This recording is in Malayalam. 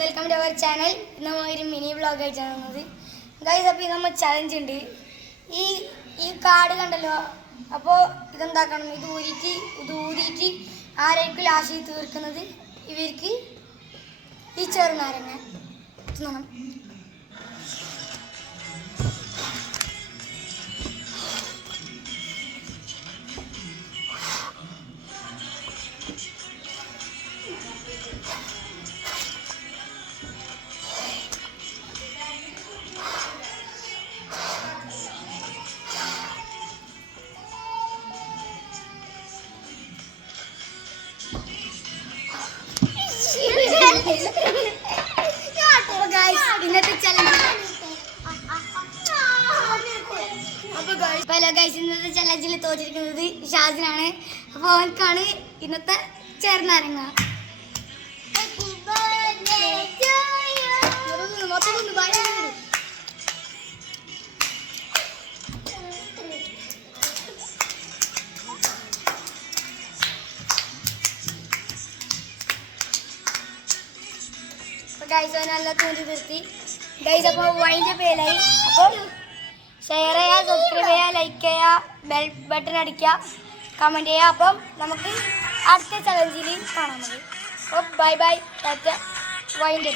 Welcome to our channel. നമ്മൾ ഒരു മിനി വ്ളോഗ് ആയിട്ടാണ് വന്നത്. ഗൈസ്, അപ്പോൾ നമ്മൾ ചലഞ്ച് ഉണ്ട്. ഈ കാർഡ് കണ്ടല്ലോ, അപ്പോൾ ഇതെന്താക്കണം, ഇത് ഊരിയിട്ട് ആരായിരിക്കും ലാസ്റ്റ് തീർക്കുന്നത് ഇവർക്ക് ഈ ചെറുനാരങ്ങ തിന്നണം. ഇന്നത്തെ ചലഞ്ചിൽ തോറ്റിരിക്കുന്നത് ഷാജിനാണ്. അപ്പോൾ അവനക്കാണ് ഇന്നത്തെ ചെറുനാരങ്ങ. ഗൈസ് നല്ല തൂന്തി നിർത്തി. ഗൈസ്, അപ്പോൾ വൈൻ്റെ പേരായി. അപ്പോൾ ഷെയർ ചെയ്യുക, സബ്സ്ക്രൈബ് ചെയ്യുക, ലൈക്ക് ചെയ്യുക, ബെൽ ബട്ടൺ അടിക്കുക, കമൻറ്റ് ചെയ്യുക. അപ്പം നമുക്ക് അടുത്ത ചലഞ്ചിൽ കാണാൻ മതി. അപ്പോൾ ബൈ ബൈ. വൈൻ്റെ